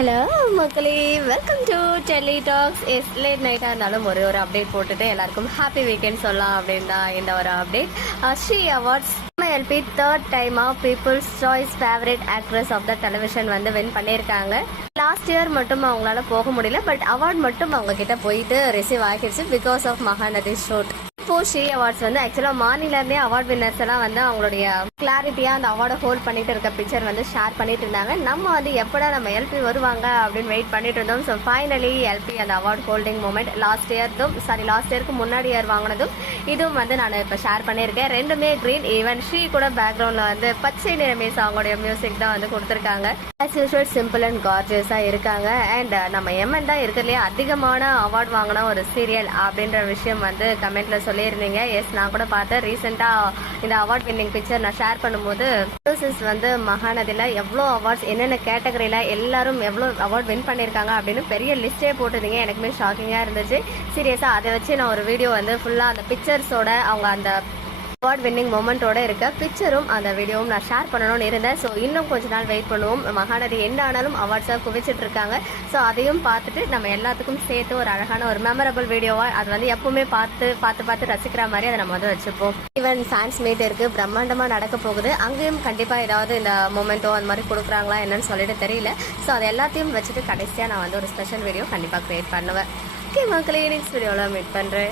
Hello மக்களே, welcome to Delhi talks. Late நைட்டாக இருந்தாலும் ஒரு அப்டேட் போட்டுட்டு எல்லாருக்கும் ஹாப்பி வீக்கெண்ட் சொல்லலாம் அப்படின்னு தான் இந்த ஒரு அப்டேட். ஸ்ரீ அவார்ட்ஸ் எல்பி தேர்ட் டைமாக people's choice favourite actress of the television வந்து வின் பண்ணியிருக்காங்க. லாஸ்ட் இயர் மட்டும் அவங்களால போக முடியல, பட் அவார்ட் மட்டும் அவங்க கிட்ட போயிட்டு ரிசீவ் ஆகிடுச்சு பிகாஸ் ஆஃப் மகாநதி ஷூட். இப்போ ஸ்ரீ அவார்ட்ஸ் வந்து ஆக்சுவலாக மாநிலருந்தே அவார்ட் வின்னர்ஸ் எல்லாம் வந்து அவங்களுடைய கிளாரிட்டியாக அந்த அவார்டை ஹோல்ட் பண்ணிட்டு இருக்க பிக்சர் வந்து ஷேர் பண்ணிட்டு இருந்தாங்க. நம்ம வந்து எப்படா நம்ம எல்பி வருவாங்க அப்படின்னு வெயிட் பண்ணிட்டு இருந்தோம். ஸோ ஃபைனலி எல்பி அந்த அவார்ட் ஹோல்டிங் மூமெண்ட் லாஸ்ட் இயருக்கு முன்னாடி இயர் வாங்கினதும் இதுவும் வந்து நான் இப்போ ஷேர் பண்ணியிருக்கேன். ரெண்டுமே கிரீன். ஈவன் ஸ்ரீ கூட பேக்ரவுண்டில் வந்து பச்சை நிறமே சாங்கோடைய மியூசிக் தான் வந்து கொடுத்துருக்காங்க. ஆஸ் யூஷுவல் சிம்பிள் அண்ட் கார்ஜியஸாக இருக்காங்க. அண்ட் நம்ம எம்என் தான் இருக்கிறதுலே அதிகமான அவார்ட் வாங்கின ஒரு சீரியல் அப்படின்ற விஷயம் வந்து கமெண்ட்ல சொல்லியிருந்தீங்க. எஸ், நான் கூட பார்த்தேன். ரீசெண்டாக இந்த அவார்ட் வின்னிங் பிக்சர் நான் ஷேர் பண்ணும்போது வந்து மகாநதியில் எவ்வளோ அவார்ட்ஸ் என்னென்ன கேட்டகரியில் எல்லாரும் எவ்வளோ அவார்ட் வின் பண்ணியிருக்காங்க அப்படின்னு பெரிய லிஸ்டே போட்டிருந்தீங்க. எனக்குமே ஷாக்கிங்காக இருந்துச்சு. சீரியஸாக அதை வச்சு நான் ஒரு வீடியோ வந்து ஃபுல்லாக அந்த பிக்சர்ஸோட அவங்க அந்த அவார்ட் வின்னிங் மொமெண்ட்டோட இருக்க பிக்சரும் அந்த வீடியோவும் நான் ஷேர் பண்ணணும்னு இருந்தேன். ஸோ இன்னும் கொஞ்ச நாள் வெயிட் பண்ணுவோம். மகாநதி என்ன ஆனாலும் அவார்ட்ஸாக குவிச்சிட்டு இருக்காங்க. ஸோ அதையும் பார்த்துட்டு நம்ம எல்லாத்துக்கும் சேர்த்து ஒரு அழகான ஒரு மெமரபிள் வீடியோவாக அது வந்து எப்பவுமே பார்த்து ரசிக்கிற மாதிரி அதை நம்ம வந்து வச்சுப்போம். ஈவன் ஃபேன்ஸ் மீட் இருக்கு, பிரம்மாண்டமாக நடக்க போகுது. அங்கேயும் கண்டிப்பாக ஏதாவது இந்த மொமெண்ட்டோ அந்த மாதிரி கொடுக்குறாங்களா என்னன்னு சொல்லிட்டு தெரியல. ஸோ அது எல்லாத்தையும் வச்சுட்டு கடைசியாக நான் வந்து ஒரு ஸ்பெஷல் வீடியோ கண்டிப்பாக கிரியேட் பண்ணுவேன். ஓகே மக்களே, நெக்ஸ்ட் வீடியோவில் மீட் பண்ணுறேன்.